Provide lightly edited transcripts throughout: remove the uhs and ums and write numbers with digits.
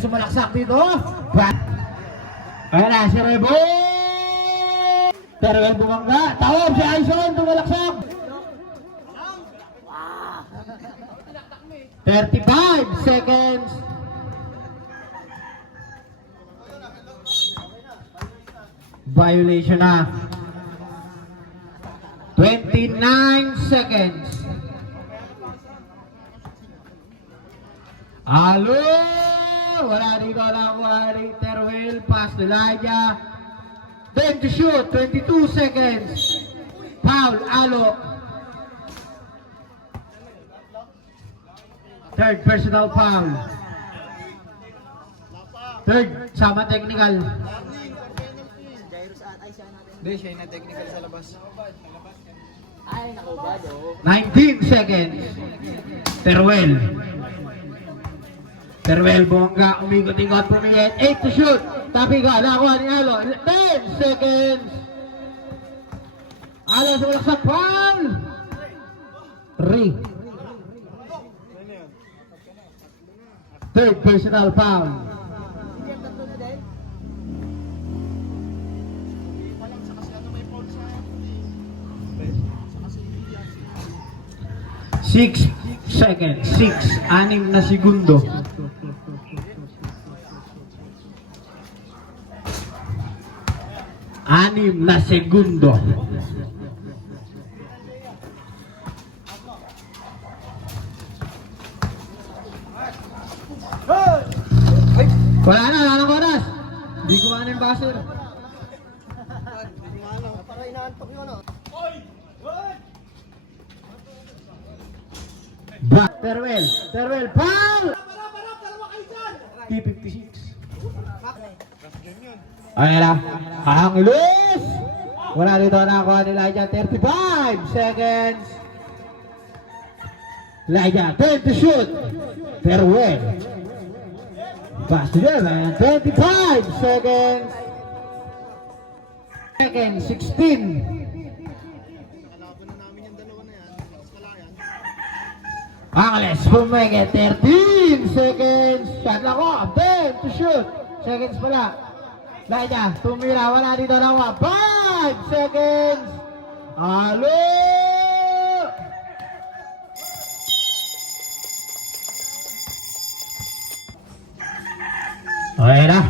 sumalaksak dito. Ayan na, si Rebo. Terwell bumangga. Tawag si Aison, tumalaksak. 35 seconds. Violation na. 29 seconds. Alo! Wala dito lang wala Terwell. Pass to Elijah. Then to shoot. 22 seconds. Foul. Alo. Third personal foul. Third. Sama technical. Hindi, siya yung na-technical sa labas. Ay, nakubad oh. 19 seconds. Terwell. Terwell bongga. Umikot-ikot. Pumiyet. 8 to shoot. Tapi ka. Nakuha ni Alo. 10 seconds. Alo sumalaksak. Foul. 3. Third personal foul. Six seconds. 6 na segundo. Anim na segundo. Wala na, wala nang oras. Hindi ko ano yung basher. Para inaantok yun ah. Terwell, Terwell, foul! T56. Ayan na, ang ilis! Wala dito nakakuha ni Elijah, 35 seconds. Elijah, 10 to shoot. Terwell. Pass to them, 25 seconds. 16. Angles, pumenge, 13 seconds. Shot lang ko, 10 to shoot. Seconds pala. Elijah, tumira, wala dito nawa. 5 seconds. Alo! Okay na.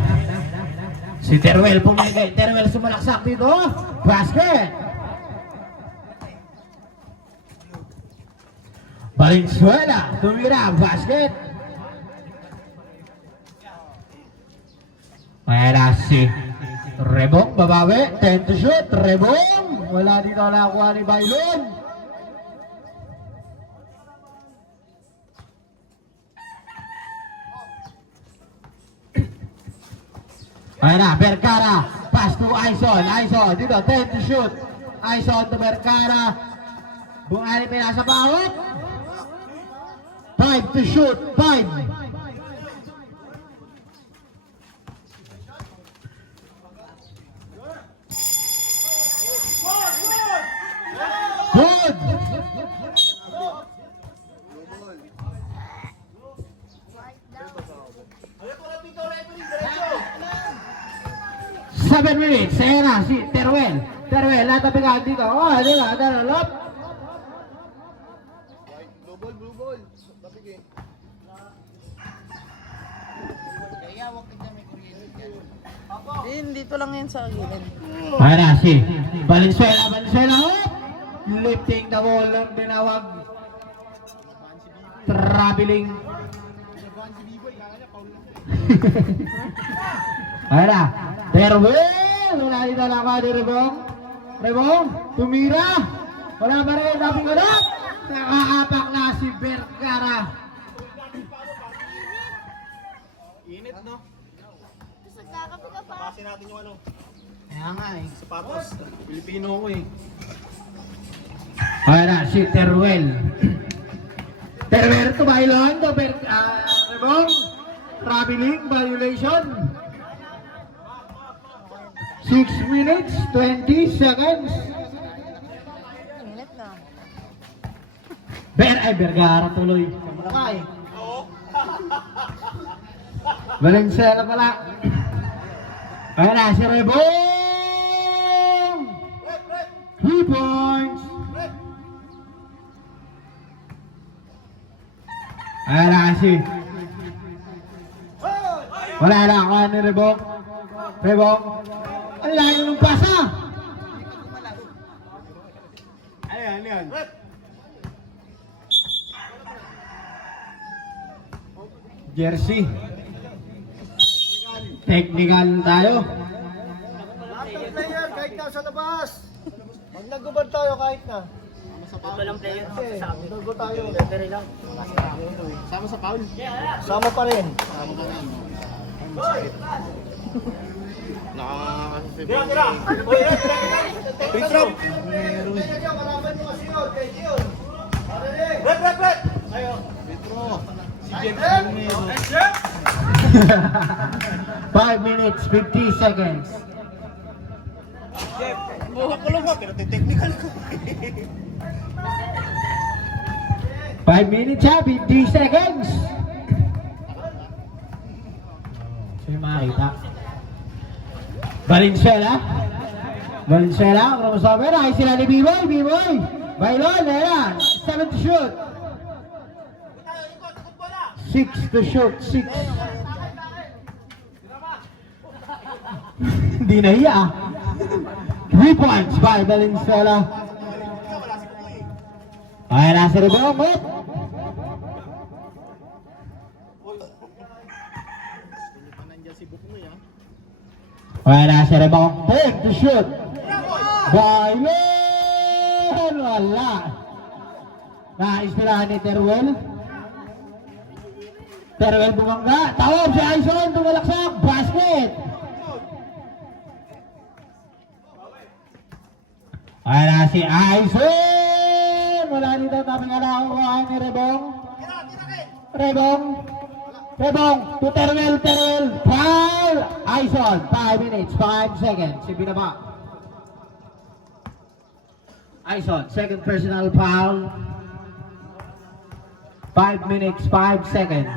Si Terwell pumenge. Terwell sumalaksak dito. Basket. Valenzuela, tumira, basket. Mayroon si Rebong, babawi, 10 to shoot, Rebong. Wala dito nakakuha ni Bailon. Mayroon, Vergara, pass to Aison, Aison, dito, 10 to shoot. Aison to Vergara. Bungani pa nasa bawat. 5 to shoot, 5. Good. Seven minutes. Ayan na si Terwell. Terwell, natabigan dito. Oh, di ba? Lop. Blue ball. Tapig eh. Dito lang yan sa gilid. Ayan na si Valenzuela. Valenzuela, oh! Lifting the ball ng dinawag. Traveling. Ayan na. Terwell! Wala dito lang ka ni Rebong. Rebong, tumira. Wala pa rin. Dating ko na. Nakaapak na si Vergara. Init no? Pasin natin yung ano. Kaya nga eh. Sapatos. Pilipino ko eh. Ayan na, si Terwell. Terwell to Bailon, to Rebong. Traveling violation. 6 minutes, 20 seconds. Vergara tuloy. Kamula ka eh. Valenzuela pala. Ayan na, si Rebong! 3 points! Ayan na kasi. Wala na ako ni Rebong. Rebong. Ang layo ng pasa! Ano yan? Jersey. Technical tayo. Lahat ng player kahit nasa labas. Pag nag-gubar tayo kahit na. Ito lang player. Nag-go tayo. Sama sa foul. Sama pa rin. Nakakasasip. Free throw. Kalaban mo kasi yun. Kay Dion. Brett. Petro. Si James Romero. 5 minutes, 50 seconds. Kulong ko, pero technical ko. 5 minutes ha, 50 seconds. Sino makakita? Valenzuela. Crossover. Ay sila ni B-Boy. Bailon, ayan. 7 to shoot. 6 to shoot. 6. Hindi nahiya. 3 points by Valenzuela. Ayan na si Rebong. Ayan na si Rebong. 10 to shoot. Bailon! Wala. Naispilahan ni Teruel. Teruel bumangga. Tawag si Aison. Tumalaksak. Basket. Ayan na si Aison. Wala dito taping alakuhaan ni Rebong. Rebong to Teruel. Foul. Aison. 5 minutes, 5 seconds. Ibinaba. Aison, second personal foul. 5 minutes, 5 seconds.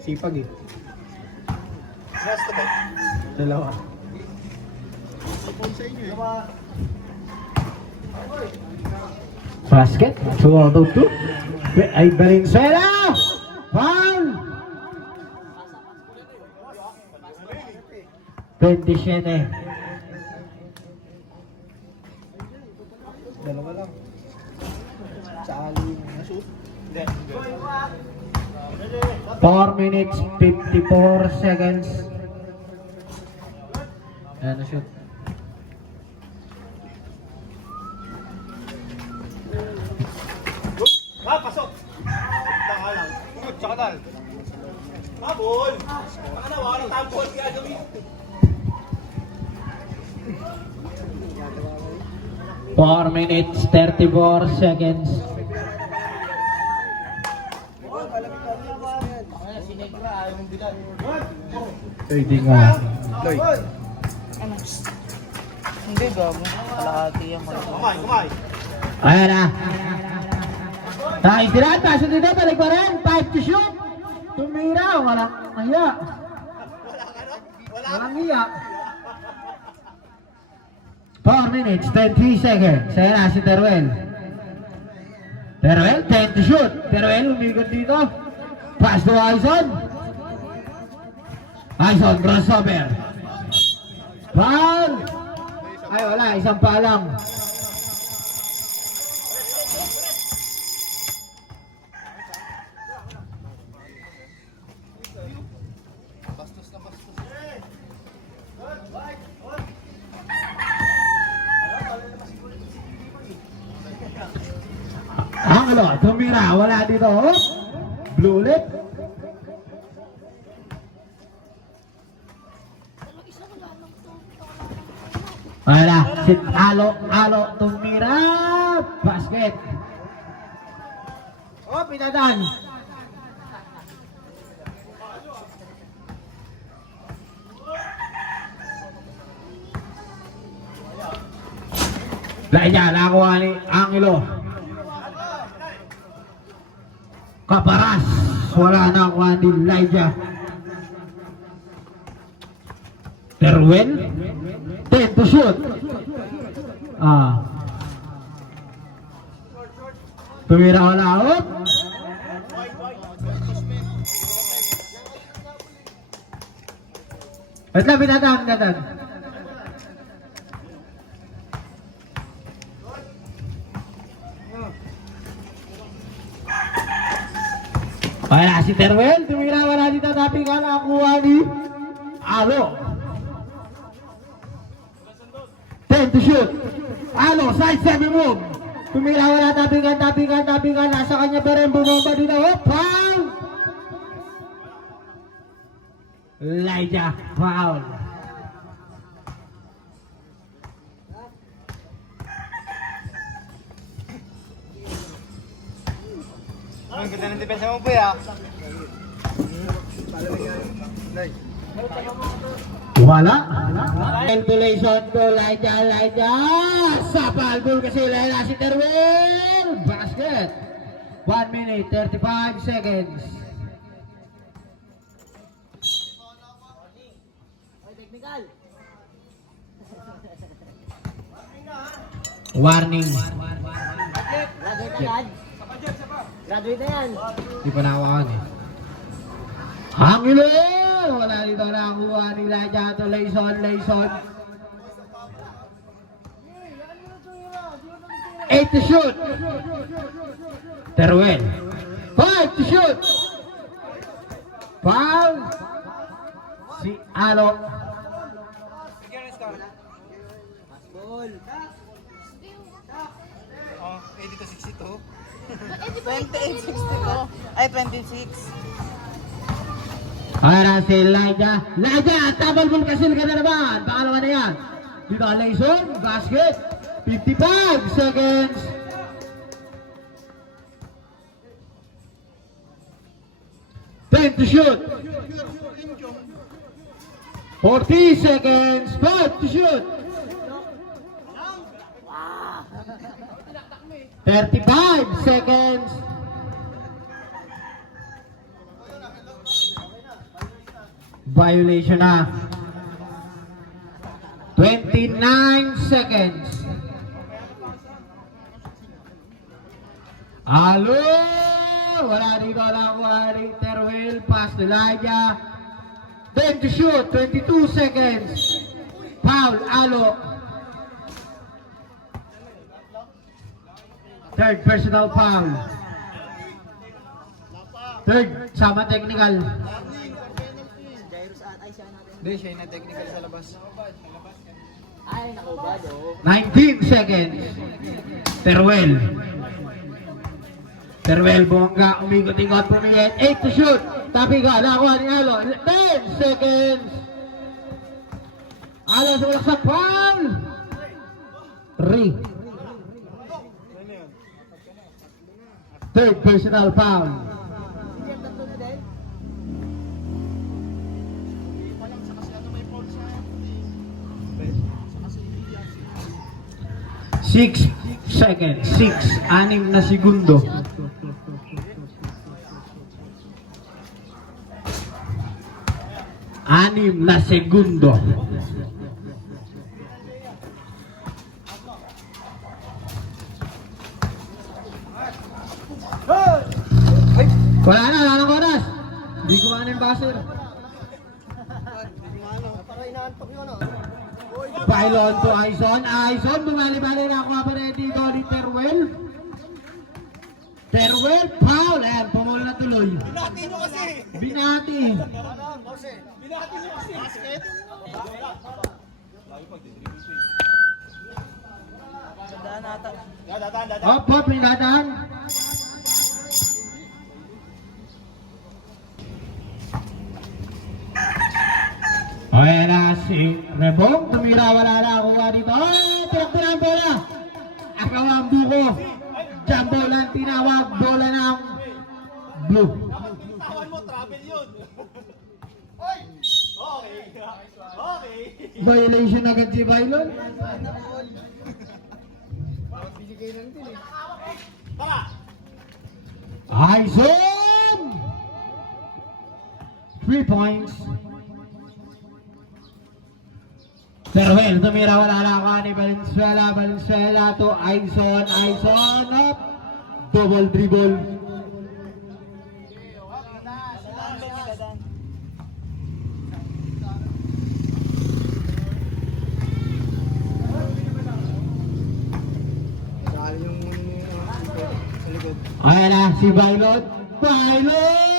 Sipag eh. Dalawa. Basket. 2 out of 2. Ay, Valenzuela! Foul! 27. Dalawa lang. Sa aling. 4 minutes, 54 seconds. Ayan na shoot. Pasok! Takalang. Tsaka dal. Mabol! Taka na, wala ng tambol kaya gawin. 4 minutes, 34 seconds. Pwede nga. Hindi, gago. Kalahati yan. Kumay. Ayan na. Nice tira. Pasok dito. Balik pa rin. 5 to shoot. Tumira. Walang hiya. Walang hiya. 4 minutes, 23 seconds. Ayan na si Teruel. 10 to shoot. Teruel umigot dito. Pass to Aison. Aison, crossover. Foul! Ay wala, isang pa lang. Angelo, tumira, wala dito. Blue ulit. Wala, si Alo, tumira. Basket. Oh, pinadan. Lain niya, nakuha ni Angelo. Kaparas. Wala na kuha ni Elijah. Terwell. 10 to shoot. Tumira wala out. Wait lang, binatang. Wala si Terwell, tumira wala dito tapi ka nakuha ni Alo. 10 to shoot. Alo, side 7 move. Tumira wala tapi ka. Nasa kanya pa rin bumomba dito. Oh, foul! Elijah, foul. Ang ganda ng depensa mo, boy, ah. Wala. Calculation to Elijah. Sapal ball kasi Lela si Terwell. Basket. 1 minute, 35 seconds. Warning. Graduate na yan. Di pa nakuhaan eh. Hangilin! Wala dito nakuha ni Elijah to Layson. 8 to shoot. Terwell. 5 to shoot. Foul. Si Alo. Oh, 80-62. 28-62. Ay, 26. Para si Elijah. Tabal ball kasi ka na naman. Pangalawa na yan. Dito Layson. Basket. 55 seconds. Ten to shoot. 40 seconds. 5 to shoot. 35 seconds. Violation na. 29 seconds. Alo! Wala dito lang kuha ni Terwell. Pass to Elijah. 10 to shoot. 22 seconds. Foul. Alo. Third personal foul. Third. Sama technical. Hindi, siya yung na-technical sa labas. Ay, nakubad, oh. 19 seconds. Terwell bongga, umikot-ikot, pumiyet. 8 to shoot. Tapi ka, nakuha ni Alo. 10 seconds. Alo sumulak sa foul. 3. Third personal foul. 6 seconds. 6 na segundo. Anim na segundo. Wala na oras. Hindi ko ano yung baser. Para inaantok yun, oh. Pylon to Aison, bumali-bali na ako pa rin dito ni Terwell. Foul. Ayan, pumula na tuloy. Binati mo kasi! Binati. Binati mo kasi! Basket! Dadaan ata. Dadaan. Hop, pinadaan. Okay na si Rebong, tumira wala na ako dito. Pinagpirang bola. Akaw ang buko. Jumbo lang tinawag, bola ng blue. Tawan mo, travel yun! Okay! Violation agad si Pylon. Tara! Aison! 3 points. Teruel, tumira, wala na ka ni Valenzuela. Valenzuela to Aison. Aison, up. Double dribble. Dahil yung sa likod. Ayan na, si Bailon. Bailon!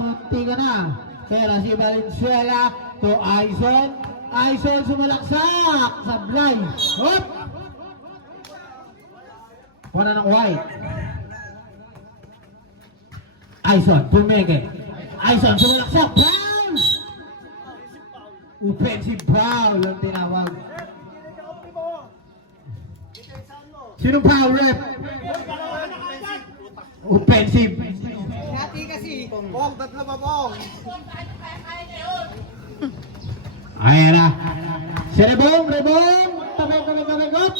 Munti ka na. Pero si Valenzuela to Aison. Aison sumalaksak. Sablay. Hop! Wala ng white. Aison, pumeke. Aison sumalaksak. Foul! Offensive foul ang tinawag. Sinong foul, ref? Offensive. Hati kasi. Pong, tatlo pa pong. Ayan na. Si Rebong, Rebong. Tabay, up.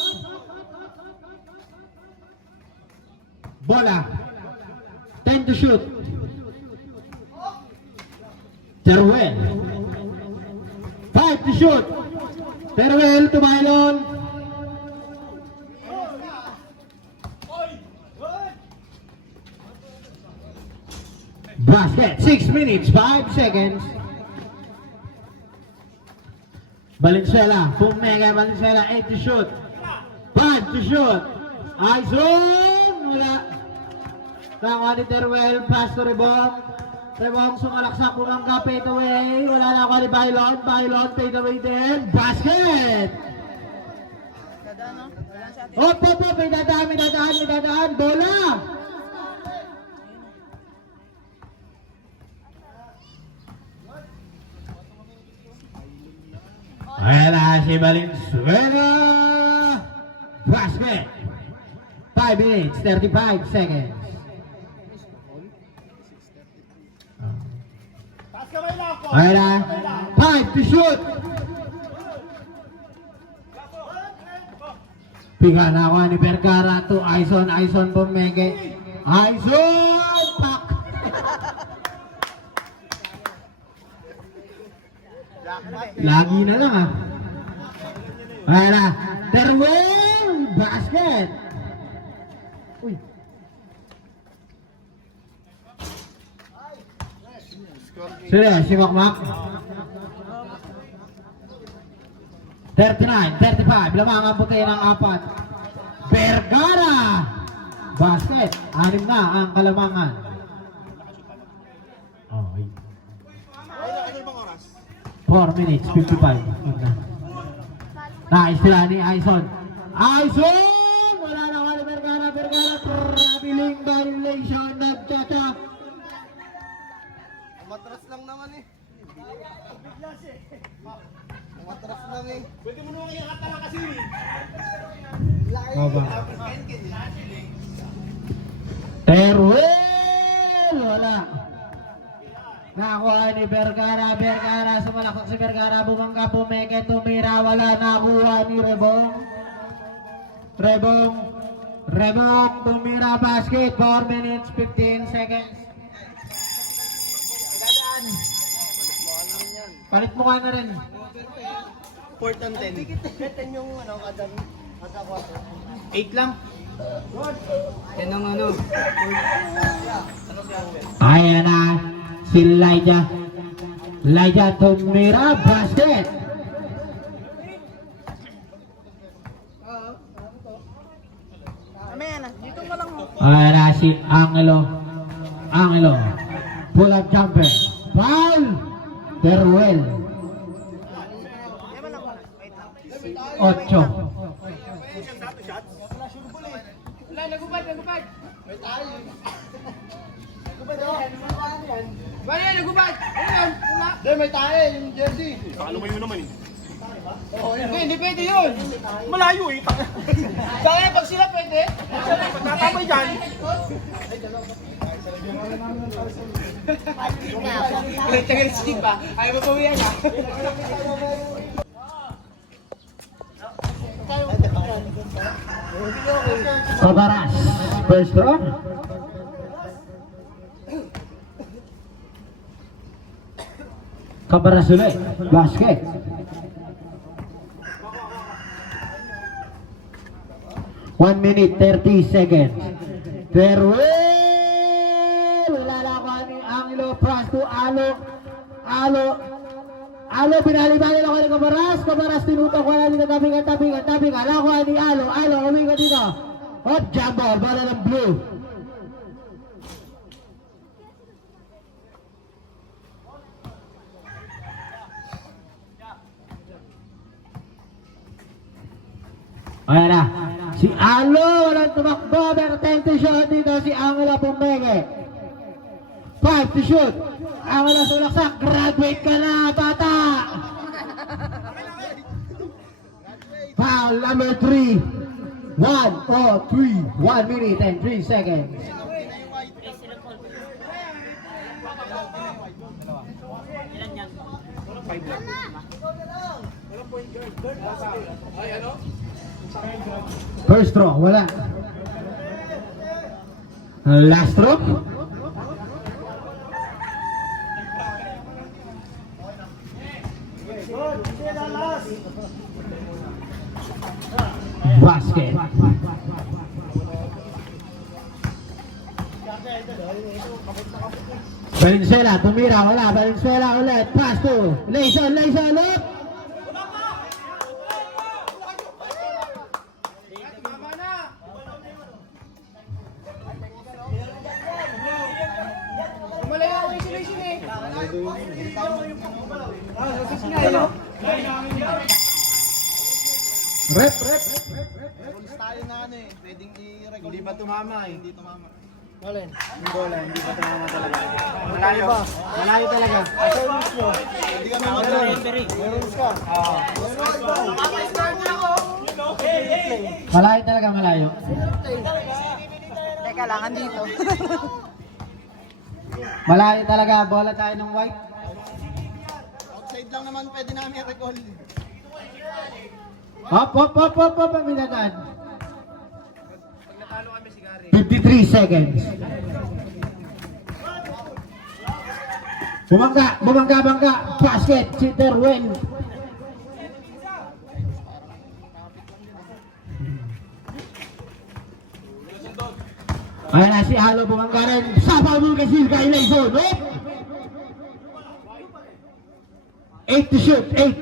Bola. 10 to shoot. Teruel. 5 to shoot. Teruel to Bailon. Basket. 6 minutes, 5 seconds. Valenzuela. Pumega Valenzuela. 8 to shoot. 5 to shoot. Aison. Wala. Nakuha ni Teruel. Pass to Rebong. Rebong sumalaksak. Bumangga. Fade away. Wala na ako ni Bailon. Bailon. Fade away din. Basket. Dadaan, no? Dadaan sa atin. Hop, hop, hop. May dadaan, may dadaan, may dadaan. Bola. Ayan na si Valenzuela. Basket. 5 minutes, 35 seconds. Taas kamay lang po. Ayan na. 5 to shoot. Piga na ako ni Vergara to Aison. Aison Bumenge. Aison! Pak! Lagi na lang ah. Ayan na. Teruel! Basket! Uy. Sino? Si Makmak? 39, 35. Lamang ang puti ng 4. Vergara! Basket. 6 na ang kalamangan. Okay. 4 minutes, 55. Nice sila ni Aison. Aison! Wala na ka ni Vergara. Vergara, traveling violation. Nagtata. Umatras lang naman eh. Umatras lang eh. Pwede mo naman iangat na lang kasi. Baba. Teruel! Wala. Nakuha ni Vergara. Vergara, sumalaksak si Vergara. Bumangga, Bumeke, tumira. Wala. Nakuha ni Rebong. Rebong. Rebong, tumira. Basket. 4 minutes, 15 seconds. Dadaan. Palit mo ka na rin. 4 and 10. Bitin yung ano, kada 8 lang. Yan ang ano. Ayan na. Si Lydia. Lydia tumira. Basket. Amen. Dito mo lang. Ayan na si Angelo. Angelo. Pull up jumper. Foul. Teruel. 8. Wala, nagubad. May tayo. Nagubad yan. Baya, nagubad. Ano yan? Wala. Hindi, may tayo yung jersey. Baka lumayo naman eh. Hindi pwede yun. Malayo eh. Kaya pag sila pwede. Pagkatamay dyan. Tagal stick pa. Ayaw mo pawiyan ha. Tabaras. First round. Cabaras ulit. Basket. One minute, 30 seconds. Terwell! Wala lang ako ni Angelo. Pass to Alo. Alo, binalibali lang ako ni Cabaras. Cabaras, tinutok ko na dito. Tabi ka. Lako ni Alo. Kami ka dito. Hot jump ball. Bala ng blue. Ayan na. Si Alo, walang tumakbo. Pero 10 to shoot dito. Si Angela Pumenge. 5 to shoot. Angela sulaksak. Graduate ka na, bata. Foul number 3. 1 minute and 3 seconds. First throw, wala. Last throw. Basket. Valenzuela, tumira, wala. Valenzuela ulit. Pass to Layson, look. Malayo ako yung sila eh. Rep. Rules tayo na ano eh. Pwedeng i-record. Hindi pa tumama eh. Hindi tumama. Alin? Yung bola, hindi pa tumama talaga. Malayo talaga. Asa yung rules mo? Hindi kami mag-referee. May rules ka. Malayo talaga, malayo. Teka lang, andito. Malayo talaga, bola tayo ng white. Outside lang naman pwede namin i-record. Hop, pamilagan. 53 seconds. Bumangga. Basket, cheater, win. Ayan na si Halo, bumangga rin. Sabaw mo kasi kay Layson. 8 to shoot, 8.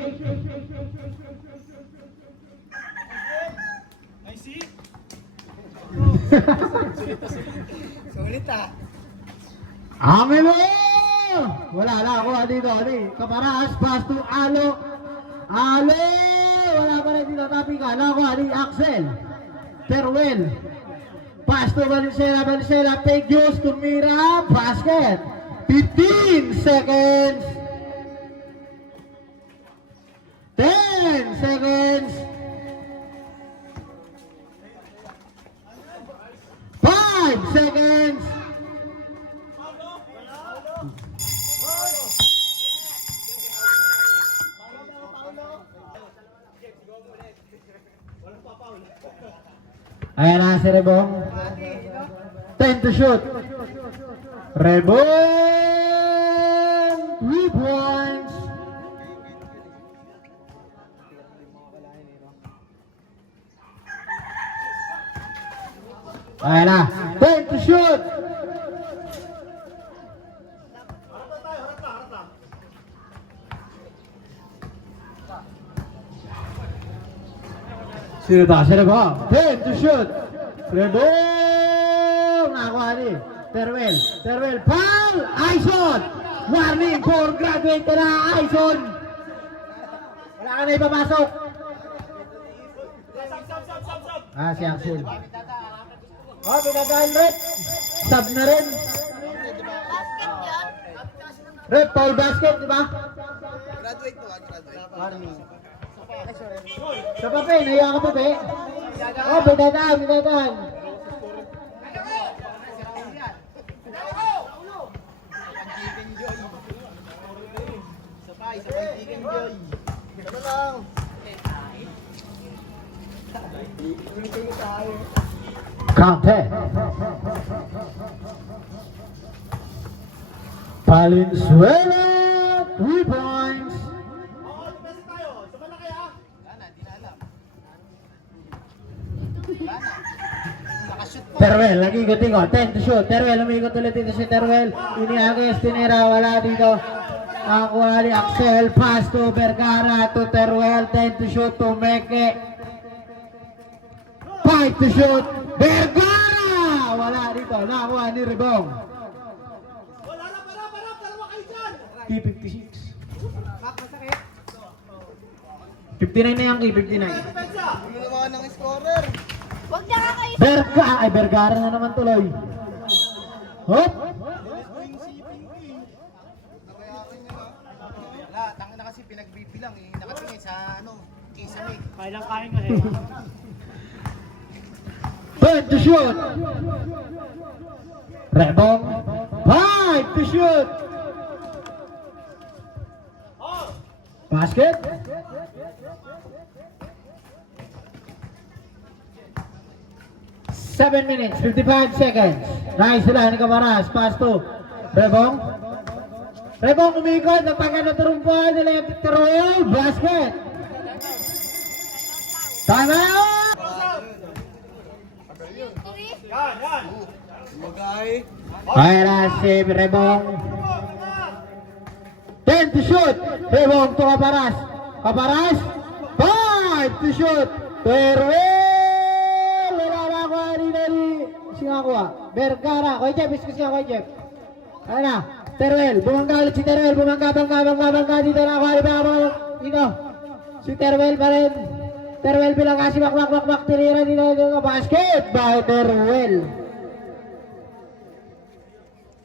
Sulit ah. Angelo! Wala na ako dito. Cabaras, pass to Alo. Wala pa rin dito. Tapi ka. Ako ni Axel. Terwell. Pass to Valenzuela. Take use. Tumira. Basket. 15 seconds. 10 seconds. 5 seconds. Ayan na si Rebong. 10 to shoot. Rebong. 3 points. Ayan na. 10 to shoot. Sino ba? 10 to shoot. Rebong. Nakakuha ni Terwell. Foul. Aison. Warning for graduate ka na. Aison. Wala ka na ipapasok. Si Axel. Pinagahan Rep. Sub na rin. Rep, foul basket, di ba? Graduate to, graduate. Sa pape, naiya ka pape. Pinagahan. Sabay, chicken joy. Ano lang? Count 10. Valenzuela, 3 points. Teruel, nag-ikot-ikot. 10 to shoot. Teruel, umikot ulit dito si Teruel. Iniagis, tinira, wala dito. Nakuha ni Axel. Pass to Vergara to Teruel. 10 to shoot to Meke. 5 to shoot. Vergara! Wala dito. Nakuha ni Rebong. T56. 59 na yung T59. Ano naman ng scorer? Huwag na nga kayo. Vergara na naman tuloy. Hop! Wala, tanga na kasi pinagbibilang eh. Nakatingin sa kisame. Kailang kain kasi. 10 to shoot. Rebong. 5 to shoot. Basket. Seven minutes, 55 seconds. Nice sila ni Camaras. Pass to Rebong. Rebong umikot. Nagpagan na turumpuan nila yung Teruel. Basket. Time out! Yan! Magay. Kaya na si Rebong. 10 to shoot. Rebong to Caparas. Caparas. 5 to shoot. Teruel. Wala na ako ni Singakuha. Vergara. Koy Jeff. Iskas niya Koy Jeff. Kaya na. Teruel. Bumangga ulit si Teruel. Bumangga. Dito na ako. Dito. Si Teruel pa rin. Teruel bilang kasi bak. Tinira dito. Basket by Teruel.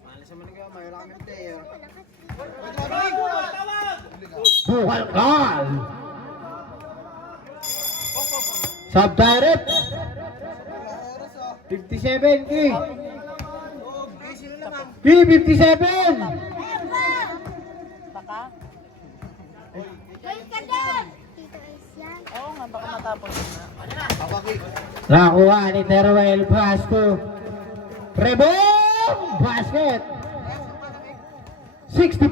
Malas naman nga, maraming player. Bukal call. Sub-direct. 57 key. Key 57. Baka? Balik ka doon! Tito is yan. Oo nga, baka matapos na. Nakuha ni Teruel. Pass to Rebong. Basket. 57.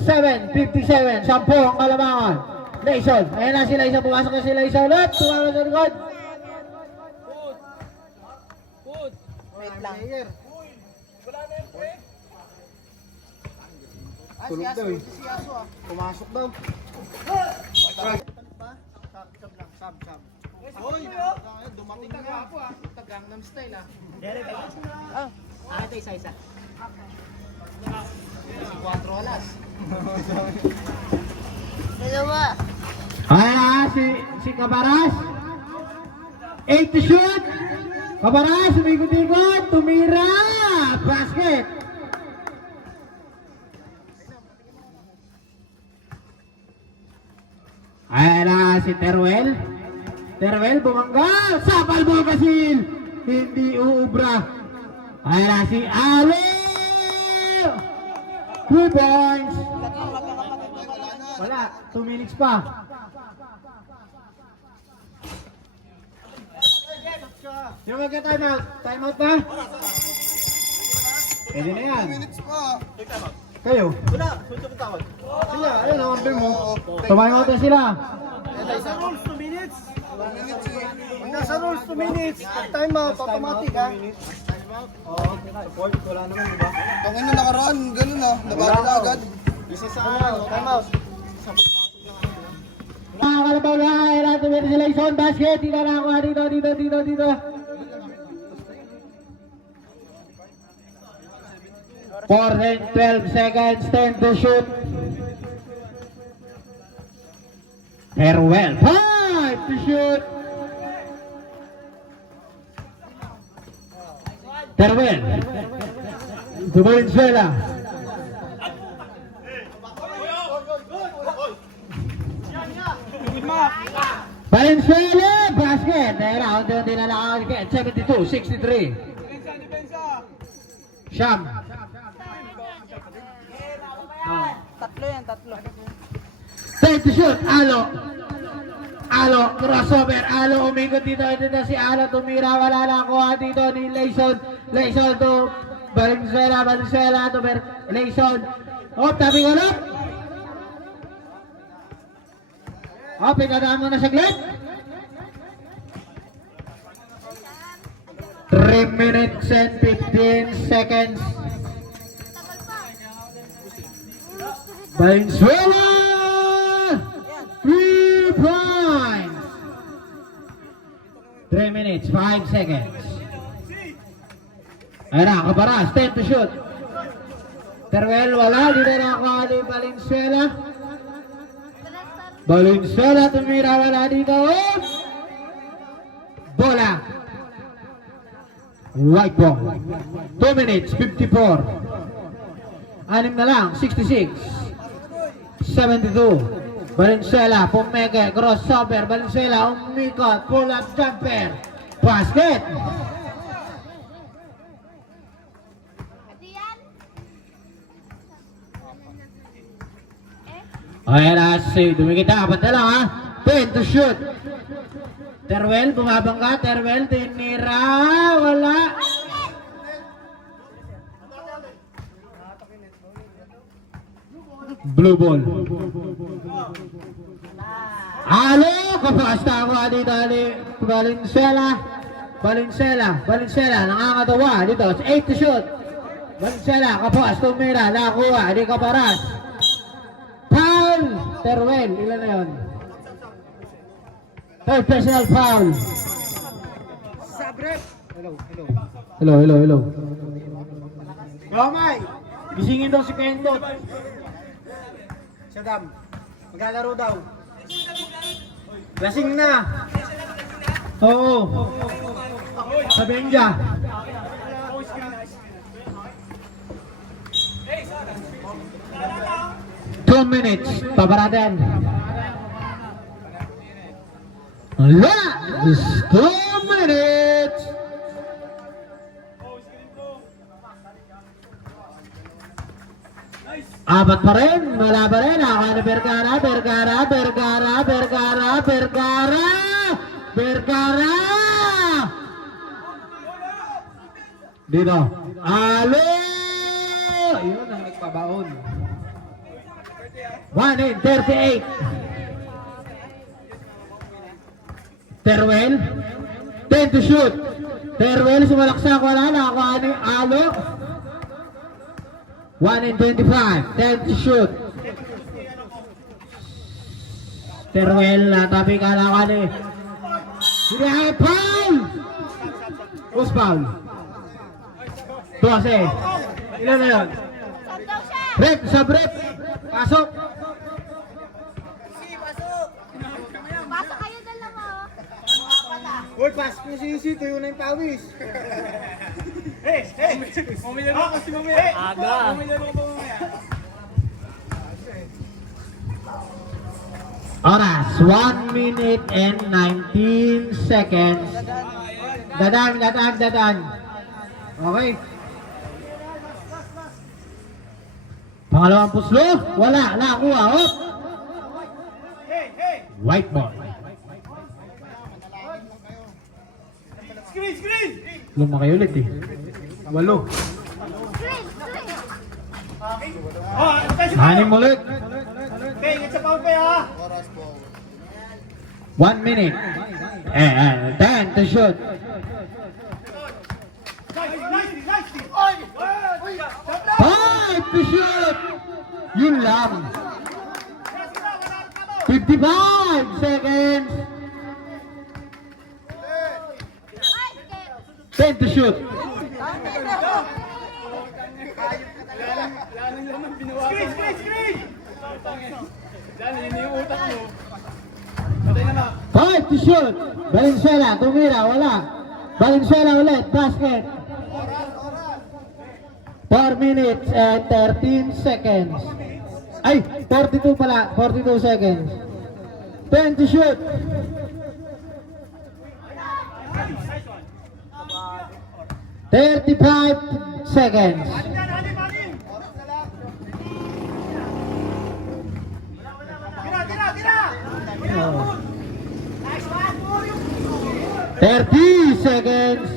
10 ang kalamangan. Layson. Ayan na si Layson. Pumasok na si Layson ulit. Tumama sa likod. Wait lang. Tulog daw eh. Pumasok daw. Sab. Hoy! Dumating na. Gangnam Style ah. Ito isa-isa. 4 alas. Dalawa. Ayan na si Cabaras. 8 to shoot. Cabaras. Umikot-ikot. Tumira. Basket. Ayan na si Teruel. Teruel bumangga. Sapal mo Kasil. Hindi uubra. Ayan na si Ale. 2 points. Wala. 2 minutes pa. Sino magka-time out? Time out ba? Pwede na yan. Minutes pa. Kayo? Wala, sunod ang tawag. Sila, ayun ang order mo. Tumayo na sila. Nasa rules 2 minutes. 2 minutes eh. Nasa rules 2 minutes. Time out, automatic ha. Wala naman diba? Kung ano nakaraan, ganun ah. Nabali na agad. Isa sa time out. Mga kalabaw na, ayun natin meron sila isang basket. Dito na ako, dito. 12 seconds, 10 to shoot. Teruel, 5 to shoot. Teruel. Valenzuela. Valenzuela, basket. Ayun na, unti-unti na lang. 72-63. Sham. Tatlo yan, tatlo. 10 to shoot. Alo, crossover. Alo, umikot dito si Alo. Tumira, wala na kuha dito ni Layson. Layson to Valenzuela to Layson. Oh, tabi ko lang. Oh, pinadaan mo na saglit. 3 minutes and 15 seconds. Valenzuela! 3 points! 3 minutes, 5 seconds. Ayan na, Cabaras, 10 to shoot. Teruel, wala. Dito na ako ni Valenzuela. Valenzuela, tumira, wala dito. Bola. White ball. 2 minutes, 54. Anim na lang, 66. 72. Valenzuela, pumeke, crossover. Valenzuela, umikot, pull-up jumper. Basket. Ayan na, dumikit na, apat na lang ha. 10 to shoot. Teruel, bumabang ka. Teruel, tinira. Wala. Blue ball. Halo, kapasta ako dito ni Valenzuela. Valenzuela, nakakatawa dito. 8 to shoot. Valenzuela, kapas, tumira, nakuha, di Cabaras. Foul! Teruel, ilan na yun? Third personal foul. Sabrep! Hello. Romay! Gisingin daw si Kendot. Sadam, maglalaro daw. Lasing na! Oo. Sa Benja. Two minutes. Pabaradan. Last 2 minutes. Apat pa rin. Wala pa rin. Ako na Vergara. Dito. Alo! Yun ang nagpabaon. 1:38. Teruel, 10 to shoot. Teruel, sumalaksak, wala na. Ako ni Alo. 1:25. 10 to shoot. Teruel, tapi ka na ako ni. Hindi ay foul! Who's foul? 12. Ilan na yun? Break, sa break. Pasok. Pasok kayo dalawa. Uy, pasok mo si Isi, tuyo na yung pawis. Mamaya na kasi mamaya. Aga. Mamaya na ako mamaya. Oras, 1 minute and 19 seconds. Dadan. Okay. Pangalawang puslo, wala, nakuha, oh. White ball. Screen! Lumaki ulit eh. 8. Hanim ulit. Okay, it's a foul play ha. 1 minute. 10 to shoot. Nice. 5 to shoot. Yun lang. 55 seconds. 10 to shoot. Screen! Yun yung utak mo. 5 to shoot. Valenzuela, tumira, wala. Valenzuela ulit, basket. 4 minutes and 13 seconds. Ay, 42 pala, 42 seconds. 10 to shoot. $35 seconds. Tira! 30 seconds.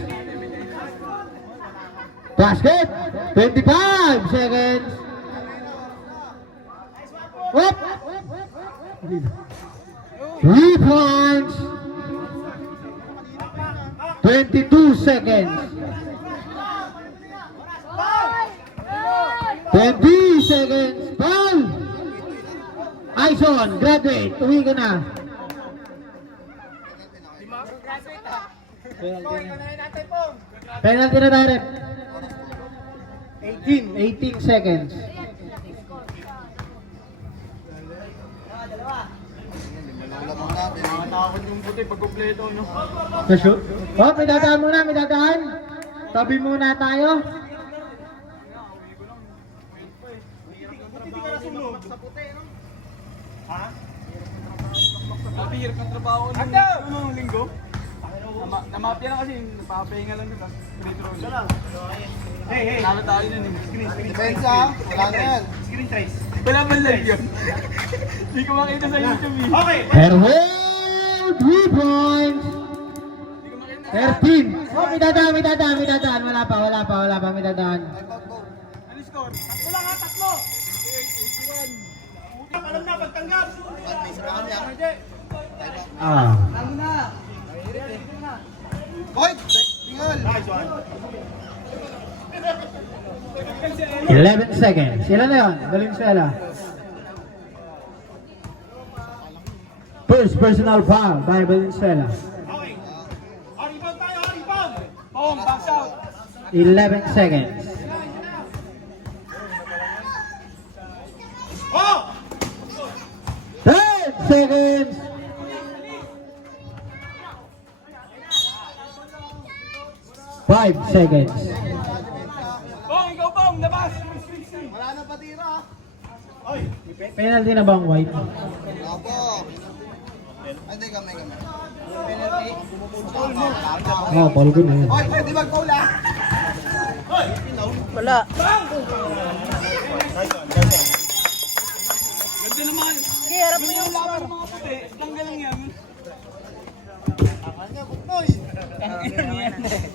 Basket. 25 seconds. Up. 3 points. 22 seconds. 20 seconds. Ball! Aison, graduate. Uwi ka na. Penalty na direct. 18 seconds. Nakakatakot yung buti pag kumpleto, no? Kasyo? Oh, may dadaan muna, may dadaan. Tabi muna tayo. Napihirap ng trabaho ng linggo. Namapya lang kasi, napapahinga lang kita. Free throw lang. Hey! Nalo tayo nun eh. Depensa, wala na yan. Screen trace. Wala man lang yun. Hindi ko makita sa YouTube eh. Okay. Herhold, 3 points. 13. Oh, may dadaan. Wala pa, may dadaan. Ano score? Tatlo lang ha, tatlo. Alam na, pagtanggap. Ah. Hoy! Tingol! Nice one. 11 seconds. Ilan na yun? Valenzuela. First personal foul by Valenzuela. Okay. Rebound tayo, rebound! Boom! Box out! 11 seconds. Oh! 10 seconds. 5 seconds. Bong! Ikaw bong! Labas! Wala na patira ha. Hoy! Penalty na bang white? Opo. Hindi kami. Penalty. Oh, ball good na yun. Hoy, pwede mag-goal ha. Hoy! Wala. Ganda naman! Sige, harap mo yung Laban ng mga puti. Tanggal lang yan. Kanya, buknoy. Tanggal yan eh.